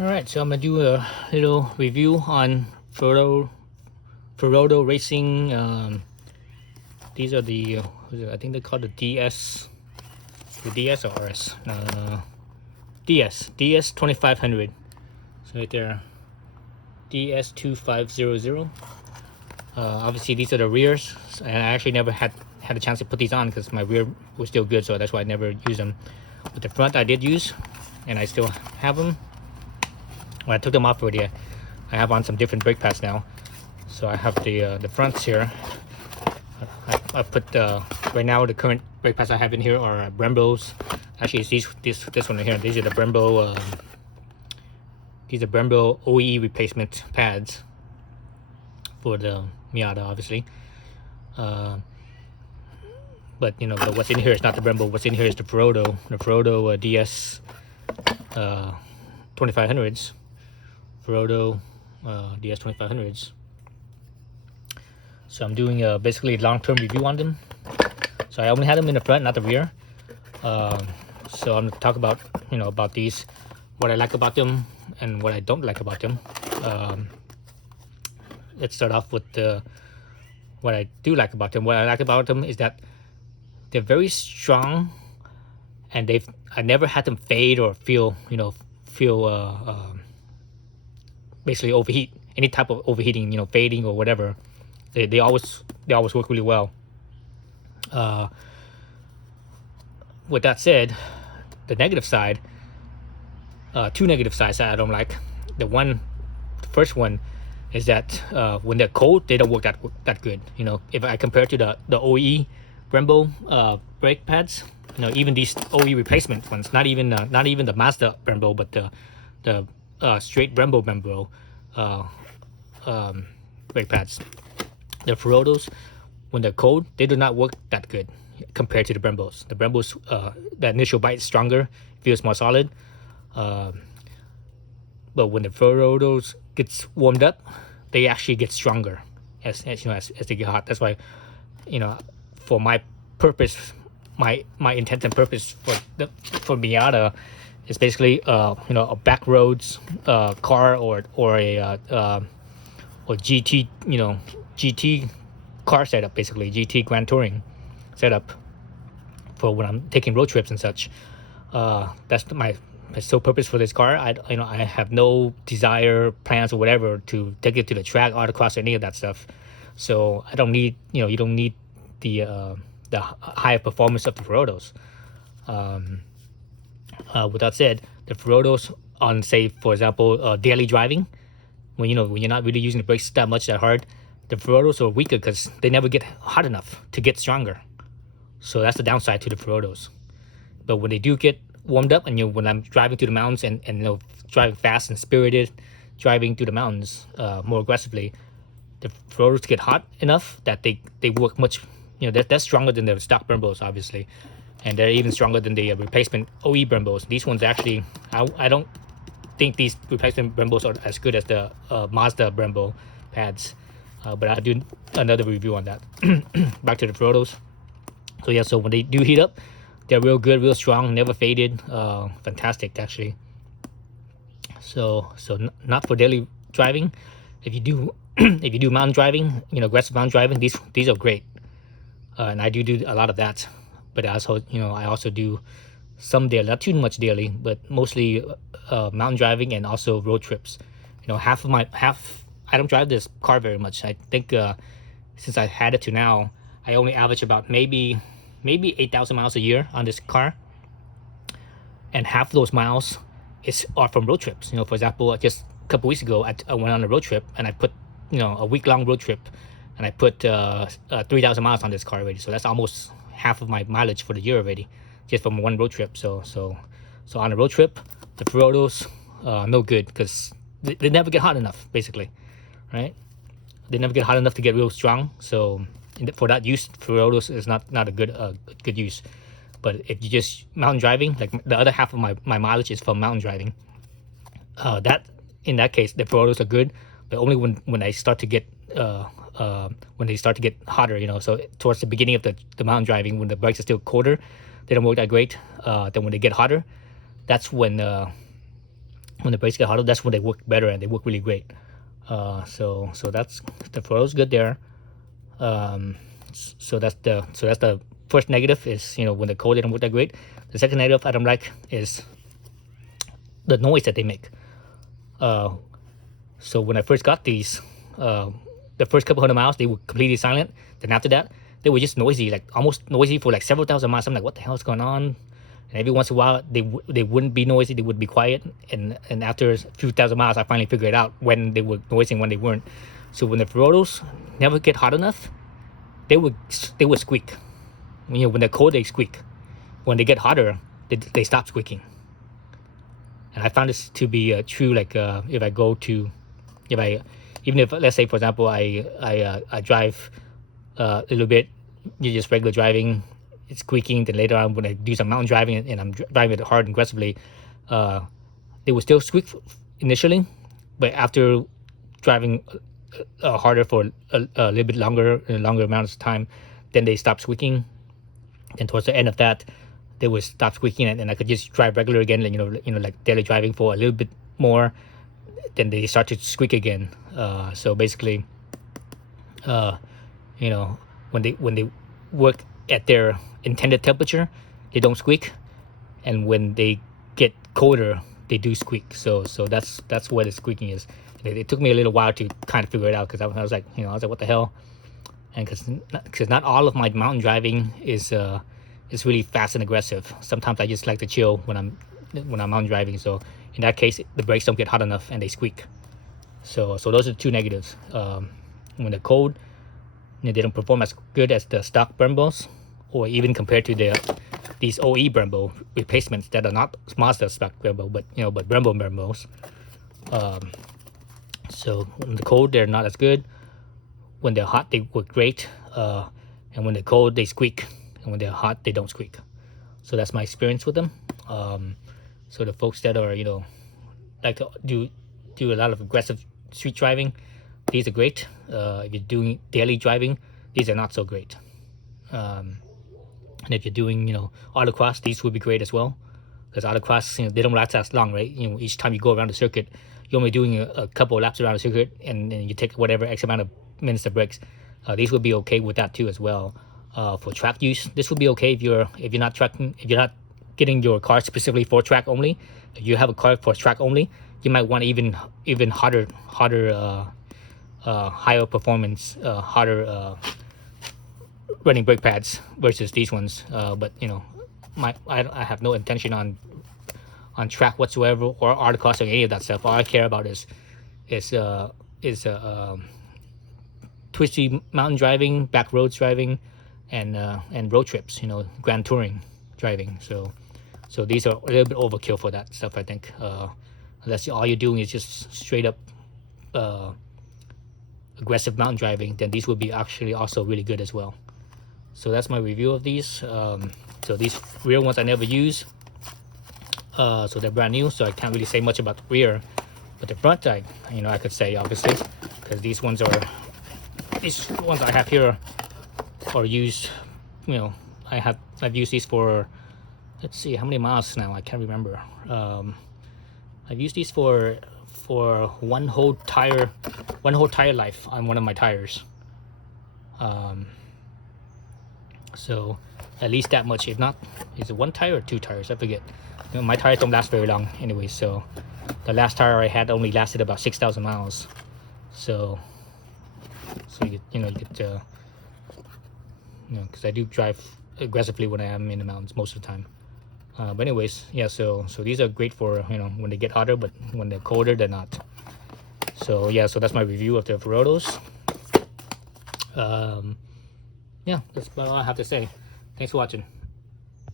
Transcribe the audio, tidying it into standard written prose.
Alright, so I'm gonna do a little review on Ferodo Racing. These are the I think they're called the DS or RS. DS 2500. So right there, DS2500. Obviously these are the rears, and I actually never had a chance to put these on because my rear was still good, so that's why I never used them. But the front I did use, and I still have them. When I took them off already, I have on some different brake pads now. So I have the fronts here. I put right now the current brake pads I have in here are Brembos. Actually, it's this one right here. These are the Brembo. These are Brembo OE replacement pads for the Miata, obviously. But you know, what's in here is not the Brembo. What's in here is the Ferodo DS 2500s. Ferodo DS 2500s. So I'm doing basically a long-term review on them. So I only had them in the front, not the rear. So I'm gonna talk about about these, what I like about them and what I don't like about them. Let's start off with what I do like about them. What I like about them is that they're very strong, and I never had them fade or feel basically overheat, any type of overheating, fading or whatever. They always work really well. With that said, the negative side, two negative sides that I don't like. The first one is that when they're cold, they don't work that good. If I compare to the OE Brembo brake pads, even these OE replacement ones, not even the Mazda Brembo, but the straight Brembo brake pads. The Ferodos, when they're cold, they do not work that good compared to the Brembos. The Brembos, the initial bite is stronger, feels more solid. But when the Ferodos gets warmed up, they actually get stronger as they get hot. That's why, for my purpose, my intent and purpose for Miata is basically a back roads car or a or GT GT car setup, basically GT Grand Touring setup for when I'm taking road trips and such. That's my sole purpose for this car. I have no desire, plans or whatever to take it to the track, autocross, or any of that stuff. So I don't need you don't need the high performance of the Ferodos. With that said, the Ferodos on, say, for example, daily driving, when you're not really using the brakes that hard, the Ferodos are weaker because they never get hot enough to get stronger. So that's the downside to the Ferodos. But when they do get warmed up, and when I'm driving through the mountains and driving fast and spirited, driving through the mountains more aggressively, the Ferodos get hot enough that they work much. That's stronger than the stock Brembos, obviously, and they're even stronger than the replacement OE Brembos. These ones actually, I don't think these replacement Brembos are as good as the Mazda Brembo pads. But I'll do another review on that. Back to the Ferodos. So yeah, so when they do heat up, they're real good, real strong, never faded. Fantastic, actually. So not for daily driving. If you do if you do mountain driving, aggressive mountain driving, these are great. And I do a lot of that. But I also do some daily, not too much daily, but mostly mountain driving and also road trips. I don't drive this car very much. I think since I had it to now, I only average about maybe 8,000 miles a year on this car, and half of those miles are from road trips. For example, just a couple weeks ago, I went on a road trip, and I put a week-long road trip, and I put 3,000 miles on this car already. So that's almost half of my mileage for the year already, just from one road trip. So on a road trip, the Ferodos no good because they never get hot enough, basically. Right? They never get hot enough to get real strong. So for that use, Ferodos is not a good use. But if you just mountain driving, like the other half of my mileage is from mountain driving, in that case the Ferodos are good, but only when I start to get when they start to get hotter. So towards the beginning of the mountain driving, when the bikes are still colder, they don't work that great. Then when they get hotter, that's when when the brakes get hotter, that's when they work better and they work really great. So that's the Ferodo's good there. So that's the first negative is, you know, when the cold they don't work that great. The second negative I don't like is the noise that they make. So when I first got these, the first couple hundred miles they were completely silent. Then after that they were just noisy, like almost noisy for like several thousand miles. I'm like, what the hell is going on? And every once in a while they wouldn't be noisy, they would be quiet. And after a few thousand miles I finally figured out when they were noisy and when they weren't. So when the Ferodos never get hot enough, they would squeak. You know, when they're cold they squeak. When they get hotter, they stop squeaking. And I found this to be true. Like if I go to, even if let's say for example I drive a little bit, you just regular driving, it's squeaking. Then later on when I do some mountain driving and I'm driving it hard and aggressively, they will still squeak initially, but after driving harder for a little bit longer amounts of time, then they stop squeaking. And towards the end of that, they would stop squeaking, and I could just drive regular again, like, you know, like daily driving for a little bit more. Then they start to squeak again. So basically, you know, when they work at their intended temperature, they don't squeak, and when they get colder, they do squeak. So that's where the squeaking is. It took me a little while to kind of figure it out, because I was like, you know, I was like, what the hell? And because not all of my mountain driving is really fast and aggressive. Sometimes I just like to chill when I'm mountain driving. So in that case, the brakes don't get hot enough and they squeak. So those are the two negatives. When they're cold, you know, they don't perform as good as the stock Brembos, or even compared to these OE Brembo replacements that are not Mazda stock Brembo, but Brembos. So when they're cold, they're not as good. When they're hot, they work great. And when they're cold, they squeak. And when they're hot, they don't squeak. So that's my experience with them. So the folks that are, you know, like to do a lot of aggressive street driving, these are great. If you're doing daily driving, these are not so great. And if you're doing, you know, autocross, these would be great as well. Because autocross, you know, they don't last as long, right? You know, each time you go around the circuit, you're only doing a couple of laps around the circuit, and you take whatever X amount of minutes of breaks. These would be okay with that too as well. For track use, this would be okay if you're not getting your car specifically for track only. If you have a car for track only, you might want even hotter, higher performance, hotter running brake pads versus these ones. But you know, I have no intention on track whatsoever, or autocross or any of that stuff. All I care about is twisty mountain driving, back roads driving, and road trips. You know, grand touring driving. So these are a little bit overkill for that stuff, I think. Unless all you're doing is just straight up aggressive mountain driving, then these would be actually also really good as well. So that's my review of these. So these rear ones I never use. So they're brand new, so I can't really say much about the rear. But the front, I could say obviously, because these ones I have here are used. You know, I've used these for, let's see how many miles now. I can't remember. I've used these for one whole tire life on one of my tires. So at least that much. If not, is it one tire or two tires? I forget. You know, my tires don't last very long anyway. So the last tire I had only lasted about 6,000 miles. So you get because I do drive aggressively when I am in the mountains most of the time. But anyways, yeah. So these are great for, you know, when they get hotter, but when they're colder, they're not. So yeah. So that's my review of the Ferodos. Yeah, that's about all I have to say. Thanks for watching.